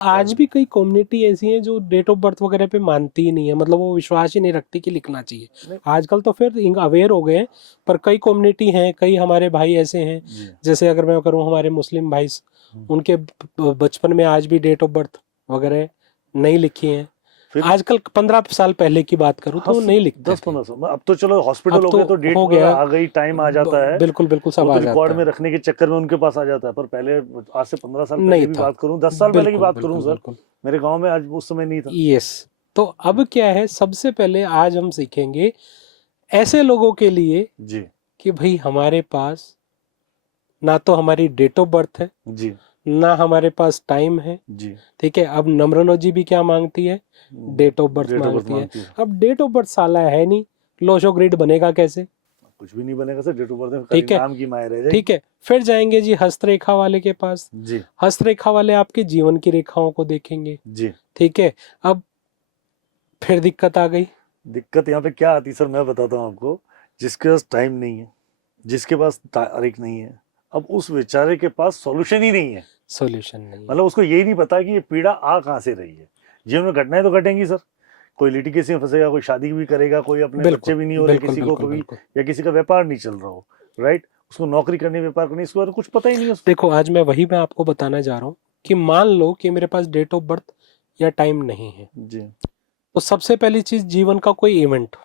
आज भी कई कम्युनिटी ऐसी हैं जो डेट ऑफ बर्थ वगैरह पे मानती ही नहीं है, मतलब वो विश्वास ही नहीं रखती कि लिखना चाहिए। आजकल तो फिर अवेयर हो गए हैं, पर कई कम्युनिटी हैं, कई हमारे भाई ऐसे हैं, जैसे अगर मैं करूँ हमारे मुस्लिम भाई, उनके बचपन में आज भी डेट ऑफ बर्थ वगैरह नहीं लिखी हैं। आजकल 15 साल पहले की बात करूं तो नहीं लिखते 10-15 साल। अब तो चलो हॉस्पिटल हो गए तो डेट हो गया, आ गई, टाइम आ जाता है, बिल्कुल बिल्कुल सब वो आ तो जाता रिकॉर्ड है, में रखने के चक्कर में उनके पास आ जाता है। पर पहले आज से 15 साल पहले नहीं भी था, बात करूं, 10 साल पहले की बात करूं सर, बिल्कुल मेरे गांव में आज उस समय नहीं था। यस। तो अब क्या है, सबसे पहले आज हम सीखेंगे ऐसे लोगों के लिए जी कि भाई हमारे पास ना तो हमारी डेट ऑफ बर्थ है, जी ना हमारे पास टाइम है जी, ठीक है। अब नंबरोलॉजी भी क्या मांगती है, डेट ऑफ बर्थ मांगती है। अब डेट ऑफ बर्थ साला है नहीं, लोशो ग्रिड बनेगा कैसे, कुछ भी नहीं बनेगा सर, डेट ऑफ बर्थ ठीक है, नाम की माय रह जाएगी। ठीक है। फिर जाएंगे जी हस्तरेखा वाले के पास, जी हस्तरेखा वाले आपके जीवन की रेखाओं को देखेंगे, जी, ठीक है। अब फिर दिक्कत आ गई, दिक्कत यहाँ पे क्या आती सर, मैं बताता हूँ आपको। जिसके पास टाइम नहीं है, जिसके पास तारीख नहीं है, अब उस बेचारे के पास सॉल्यूशन ही नहीं है, सॉल्यूशन नहीं है। मतलब उसको यही नहीं पता कि ये पीड़ा आ कहाँ से रही है। जीवन में घटनाएं तो घटेंगी सर, कोई लिटिगेशन में फंसेगा, कोई शादी भी करेगा, कोई अपने बच्चे भी नहीं हो रहे किसी को कभी, या किसी का व्यापार नहीं चल रहा हो, राइट, उसको नौकरी करनी, व्यापार करनी, इसके बारे में कुछ पता ही नहीं है उसको। देखो आज मैं आपको बताना जा रहा हूँ कि मान लो कि मेरे पास डेट ऑफ बर्थ या टाइम नहीं है जी, तो सबसे पहली चीज जीवन का कोई इवेंट,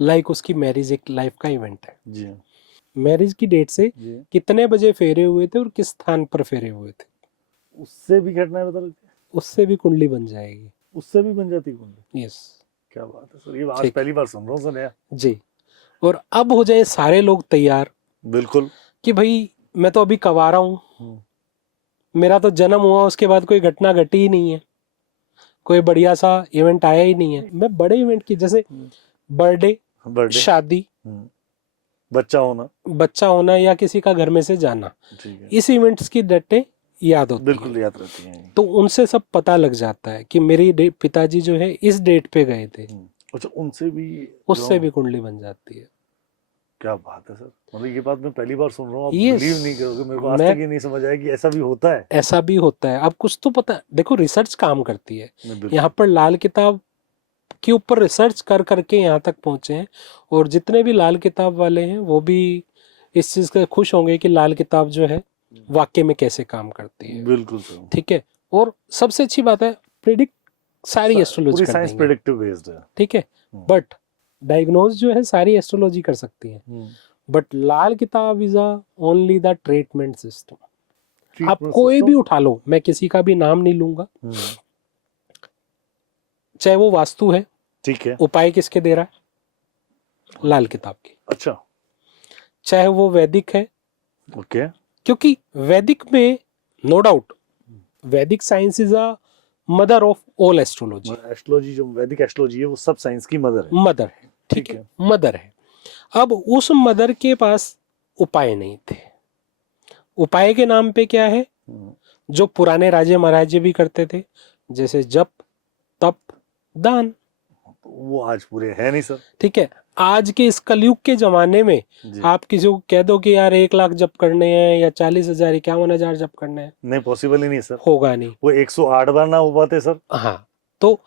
लाइक उसकी मैरिज एक लाइफ का इवेंट है, जी मैरिज की डेट से जी, कितने बजे फेरे हुए थे और किस स्थान पर फेरे हुए थे, उससे भी घटनाएं बता देते, उससे भी कुंडली बन जाएगी। उससे भी बन जाती कुंडली। यस, क्या बात है सर, ये आज पहली बार सुन रहा हूँ सर नया। जी। और अब हो जाए सारे लोग तैयार, बिल्कुल, कि भाई मैं तो अभी कवारा हूँ, मेरा तो जन्म हुआ उसके बाद कोई घटना घटी ही नहीं है, कोई बढ़िया सा इवेंट आया ही नहीं है। मैं बड़े इवेंट की जैसे बर्थडे, शादी, बच्चा होना या किसी का घर में से जाना, इस इवेंट्स की डेटें याद होती बिल्कुल याद रहती हैं, तो उनसे सब पता लग जाता है कि मेरी पिताजी जो है इस डेट पे गए थे। अच्छा, उनसे भी, उससे भी कुंडली बन जाती है। क्या बात है सर, मतलब ये बात मैं पहली बार सुन रहा हूँ, आप बिलीव नहीं करोगे, मेरे को आज तक ये नहीं समझ आया कि ऐसा भी होता है। ऐसा भी होता है, अब कुछ तो पता, देखो रिसर्च काम करती है, यहाँ पर लाल किताब के ऊपर रिसर्च कर करके यहाँ तक पहुंचे हैं, और जितने भी लाल किताब वाले हैं वो भी इस चीज से खुश होंगे कि लाल किताब जो है वाक्य में कैसे काम करती है। बिल्कुल सर, ठीक है। और सबसे अच्छी बात है, प्रिडिक्ट सारी एस्ट्रोलॉजी कर देंगे, प्रेडिक्टिव बेस्ड है, ठीक है। बट डायग्नोज जो है सारी एस्ट्रोलॉजी कर सकती है, बट लाल किताब is only the treatment system. आप कोई भी उठा लो, मैं किसी का भी नाम नहीं लूंगा, चाहे वो वास्तु है, ठीक है, उपाय किसके दे रहा है, लाल किताब की। अच्छा, चाहे वो वैदिक है, ओके, क्योंकि वैदिक में नो डाउट वैदिक science is a mother of all astrology. Astrology जो वैदिक एस्ट्रोलॉजी है वो सब साइंस की मदर है, ठीक है, मदर है। अब उस मदर के पास उपाय नहीं थे, उपाय के नाम पे क्या है जो पुराने राजे महाराजे भी करते थे, जैसे जप, तप, दान, वो आज पूरे है नहीं सर, ठीक है। आज के इस कलयुग के जमाने में आप किसी को कह दो कि यार 1 लाख जप करने हैं या 40,000 51,000 जप करने हैं, नहीं, पॉसिबल ही नहीं सर, होगा नहीं, वो 108 बार ना हो पाते सर। हाँ, तो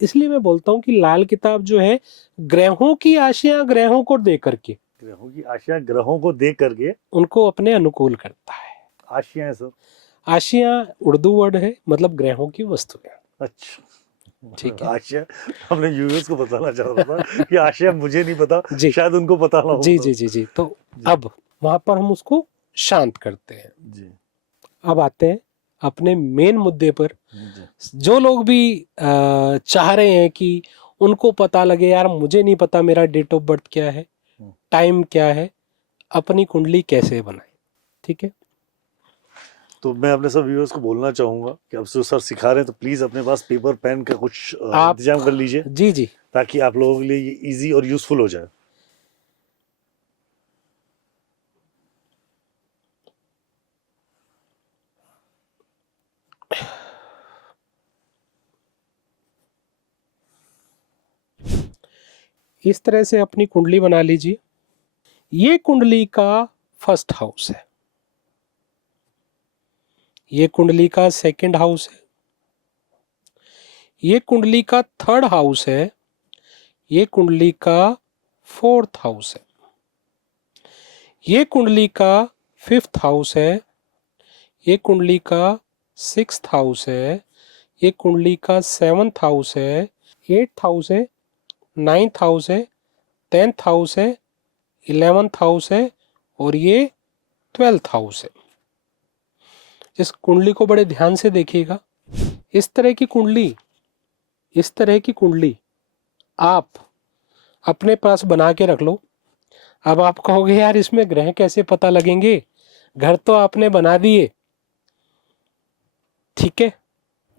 इसलिए मैं बोलता हूँ कि लाल किताब जो है ग्रहों की आशियां ग्रहों को दे करके, ग्रहों की आशियां ग्रहों को देख करके उनको अपने अनुकूल करता है। आशियां है सर, आशियां उर्दू वर्ड है, मतलब ग्रहों की वस्तुएं। अच्छा, ठीक है। आशिया, हमने व्यूअर्स को बताना चाह रहा था कि आशिया मुझे नहीं पता, शायद उनको पता ना हो। जी तो अब वहां पर हम उसको शांत करते हैं जी। अब आते हैं अपने मेन मुद्दे पर। जो लोग भी चाह रहे हैं कि उनको पता लगे, यार मुझे नहीं पता मेरा डेट ऑफ बर्थ क्या है, टाइम क्या है, अपनी कुंडली कैसे बनाए, ठीक है। तो मैं अपने सब व्यूअर्स को बोलना चाहूंगा कि अब जो सर सिखा रहे हैं तो प्लीज अपने पास पेपर पेन का कुछ इंतजाम कर लीजिए, जी, ताकि आप लोगों के लिए ये इजी और यूजफुल हो जाए। इस तरह से अपनी कुंडली बना लीजिए। ये कुंडली का फर्स्ट हाउस है, ये कुंडली का सेकंड हाउस है, ये कुंडली का थर्ड हाउस है, ये कुंडली का फोर्थ हाउस है, ये कुंडली का फिफ्थ हाउस है, ये कुंडली का सिक्स्थ हाउस है, ये कुंडली का सेवंथ हाउस है, एट्थ हाउस है, नाइन्थ हाउस है, 10th हाउस है, 11th हाउस है और ये 12th हाउस है। इस कुंडली को बड़े ध्यान से देखिएगा। इस तरह की कुंडली आप अपने पास बना के रख लो। अब आप कहोगे यार इसमें ग्रह कैसे पता लगेंगे, घर तो आपने बना दिए, ठीक है,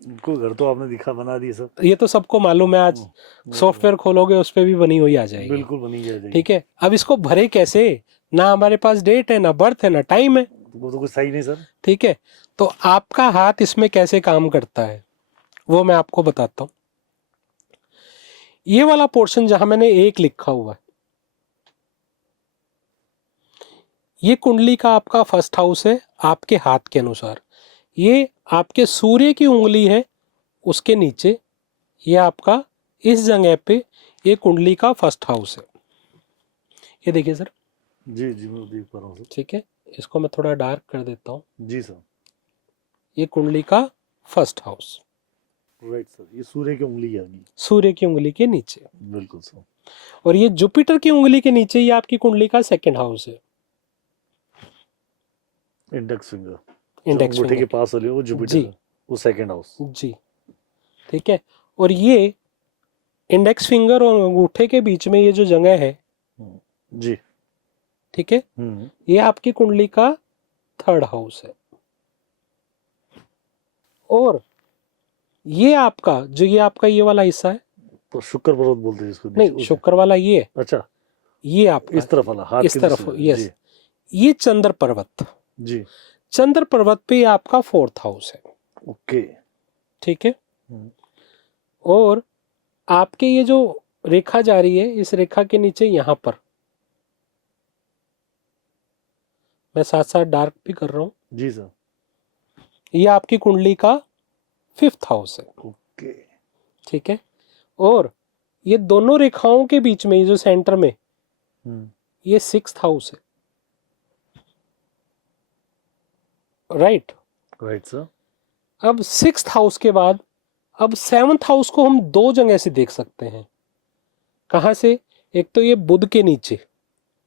उनको घर तो आपने दिखा बना दिए सर, ये तो सबको मालूम है। आज सॉफ्टवेयर खोलोगे उस पर भी बनी हुई आ जाएगी, बिल्कुल बनी जाएगी, ठीक है। अब इसको भरे कैसे, ना हमारे पास डेट है, ना बर्थ है, ना टाइम है, वो तो कुछ सही नहीं सर, ठीक है। तो आपका हाथ इसमें कैसे काम करता है वो मैं आपको बताता हूं। ये वाला पोर्शन जहां मैंने 1 लिखा हुआ है, ये कुंडली का आपका फर्स्ट हाउस है आपके हाथ के अनुसार। ये आपके सूर्य की उंगली है, उसके नीचे ये आपका इस जगह पे ये कुंडली का फर्स्ट हाउस है। ये देखिए सर, जी जी मैं देख पा रहा हूँ सर, ठीक है, इसको मैं थोड़ा डार्क कर देता हूँ। जी सर, ये कुंडली का फर्स्ट हाउस, राइट सर, ये सूर्य की उंगली है, सूर्य की उंगली के नीचे, बिल्कुल सर। और ये जुपिटर की उंगली के नीचे ये आपकी कुंडली का सेकंड हाउस है, इंडेक्स फिंगर, इंडेक्स अंगूठे के फिंगर पास वाले वो जुपिटर जी, है, वो सेकंड हाउस, जी, ठीक है। और ये इंडेक्स फिंगर और अंगूठे के बीच में ये जो जगह है, जी, ठीक है, ये आपकी कुंडली का थर्ड हाउस है। और ये आपका जो ये आपका ये वाला हिस्सा है, तो शुक्र पर्वत बोलते हैं इसको, नहीं शुक्र वाला ये है, अच्छा, ये आपका इस तरफ वाला हाथ इस की तरफ, दूसरी, यस, ये चंद्र पर्वत, जी, चंद्र पर्वत पे ये आपका फोर्थ हाउस है, ओके, ठीक है। और आपके ये जो रेखा जा रही है, इस रेखा के नीचे यहां पर मैं साथ साथ डार्क भी कर रहा हूं, जी सर, ये आपकी कुंडली का फिफ्थ हाउस है, ओके, ठीक है। और ये दोनों रेखाओं के बीच में ये जो सेंटर में ये सिक्स्थ हाउस है, राइट, राइट सर। अब सिक्स्थ हाउस के बाद अब सेवंथ हाउस को हम 2 जगह से देख सकते हैं। कहां से, एक तो ये बुध के नीचे,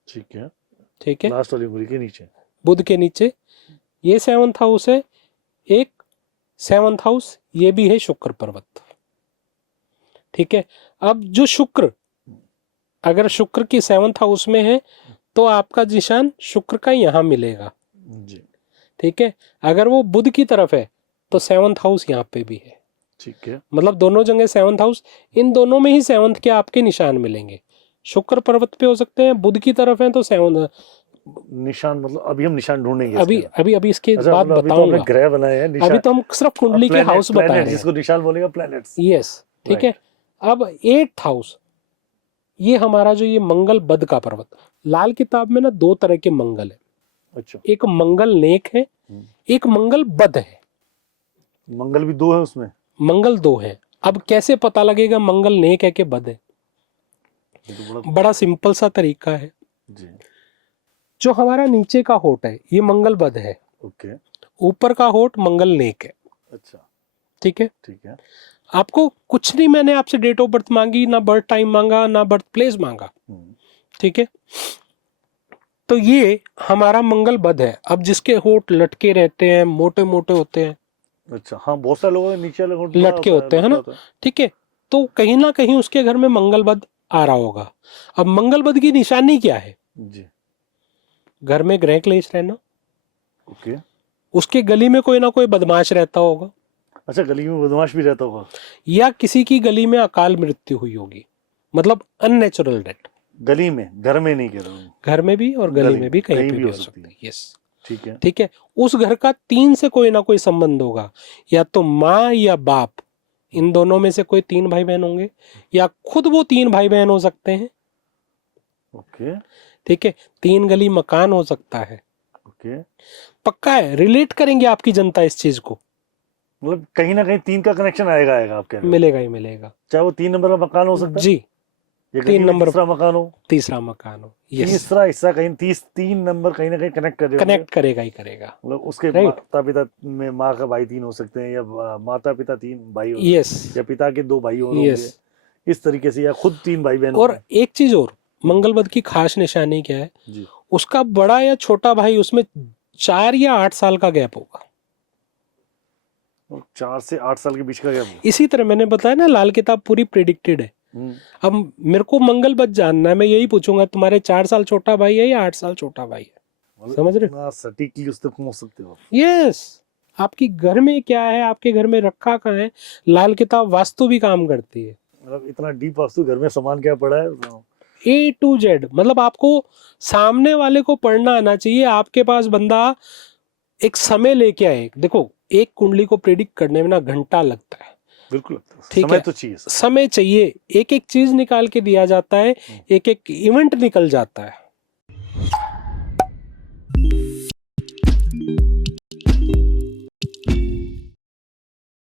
ठीक है, ठीक है, लास्ट वाली उंगली के नीचे, बुध के नीचे ये सेवंथ हाउस है, एक सेवंथ हाउस ये भी है शुक्र पर्वत, ठीक है। अब जो शुक्र, अगर शुक्र की सेवंथ हाउस में है तो आपका निशान शुक्र का यहां मिलेगा, जी, ठीक है। अगर वो बुध की तरफ है तो सेवंथ हाउस यहाँ पे भी है, ठीक है, मतलब दोनों जगह सेवंथ हाउस, इन दोनों में ही सेवंथ के आपके निशान मिलेंगे। शुक्र पर्वत पे हो सकते हैं, बुध की तरफ है तो सेवंथ निशान, मतलब अभी हम निशान ढूंढेंगे अभी इसके। अभी अभी इसके अच्छा, बाद मतलब अभी तो बताऊंगा, हमने ग्रह बनाए हैं, निशान अभी तो हम सिर्फ कुंडली के हाउस बता रहे हैं, जिसको निशान बोलेगा प्लैनेट्स, यस, ठीक है। अब 8th हाउस, ये हमारा जो ये मंगल बद का पर्वत, लाल किताब में ना 2 तरह के मंगल है, अच्छा, एक मंगल नेक है, एक मंगल बद है, मंगल भी 2 है उसमें, मंगल 2 है। अब कैसे पता लगेगा मंगल नेक है कि बद है, तो बड़ा सिंपल सा तरीका है। जी, जो हमारा नीचे का होठ है ये मंगल बद है, ओके, ऊपर का होठ मंगल नेक है, अच्छा, ठीक है। ठीक है, आपको कुछ नहीं, मैंने आपसे डेट ऑफ बर्थ मांगी, ना बर्थ टाइम मांगा, ना बर्थ प्लेस मांगा, ठीक है। तो ये हमारा मंगल बद है। अब जिसके होठ लटके रहते हैं, मोटे मोटे होते हैं, अच्छा, हाँ, बहुत सारे लोगों के नीचे वाले होंठ लटके होते हैं ना, ठीक है, तो कहीं ना कहीं उसके घर में मंगल बद आ रहा होगा। अब मंगल बद की निशानी क्या है, जी, घर में ग्रह क्लेश रहना, ओके, उसके गली में कोई ना कोई बदमाश रहता होगा, अच्छा, गली में बदमाश भी रहता होगा, या किसी की गली में अकाल मृत्यु हुई होगी, मतलब अननेचुरल डेथ, गली में, घर में नहीं कह रहा हूँ, घर में भी और गली में भी, कहीं पे भी हो सकती सकती है, यस, ठीक है, ठीक है। उस घर का 3 से कोई ना कोई संबंध होगा, या तो माँ या बाप, इन दोनों में से कोई 3 भाई बहन होंगे, या खुद वो 3 भाई बहन हो सकते हैं, ओके, ठीक है। 3 गली मकान हो सकता है, ओके, पक्का है, रिलेट करेंगे आपकी जनता इस चीज को, मतलब कहीं ना कहीं 3 का कनेक्शन आएगा आपके, मिलेगा ही मिलेगा, चाहे वो 3 नंबर का मकान हो सकता है जी, या 3 नंबर तीसरा मकान हो, तीसरा मकान हो, यस, तीसरा हिस्सा कहीं 3 नंबर कहीं ना कहीं कनेक्ट करेगा ही करेगा, मतलब उसके Right. माता पिता में माँ का भाई 3 हो सकते हैं, या माता पिता 3 भाई हो, यस, या पिता के 2 भाई होंगे, यस। इस तरीके से, या खुद 3 भाई बहन और एक चीज और, मंगलबद की खास निशानी क्या है, जी, उसका बड़ा या छोटा भाई, उसमें 4 या 8 साल का गैप होगा, 4 से 8 साल के बीच का गैप। इसी तरह मैंने बताया ना, लाल किताब पूरी प्रिडिक्टेड है। अब मेरे को मंगलबद जानना है, मैं यही पूछूंगा तुम्हारे 4 साल छोटा भाई है या 8 साल छोटा भाई है, समझ रहे हो, सटीकली उस तक पहुंच सकते हो। यस, आपकी घर में क्या है, आपके घर में रखा कहाँ है, लाल किताब वास्तु भी काम करती है, मतलब इतना डीप वास्तु, घर में सामान क्या पड़ा है, A to Z। मतलब आपको सामने वाले को पढ़ना आना चाहिए, आपके पास बंदा एक समय लेके आए, देखो एक कुंडली को प्रेडिक्ट करने में ना घंटा लगता है, बिल्कुल ठीक समय है, तो चाहिए, समय चाहिए, एक एक चीज निकाल के दिया जाता है, एक एक इवेंट निकल जाता है,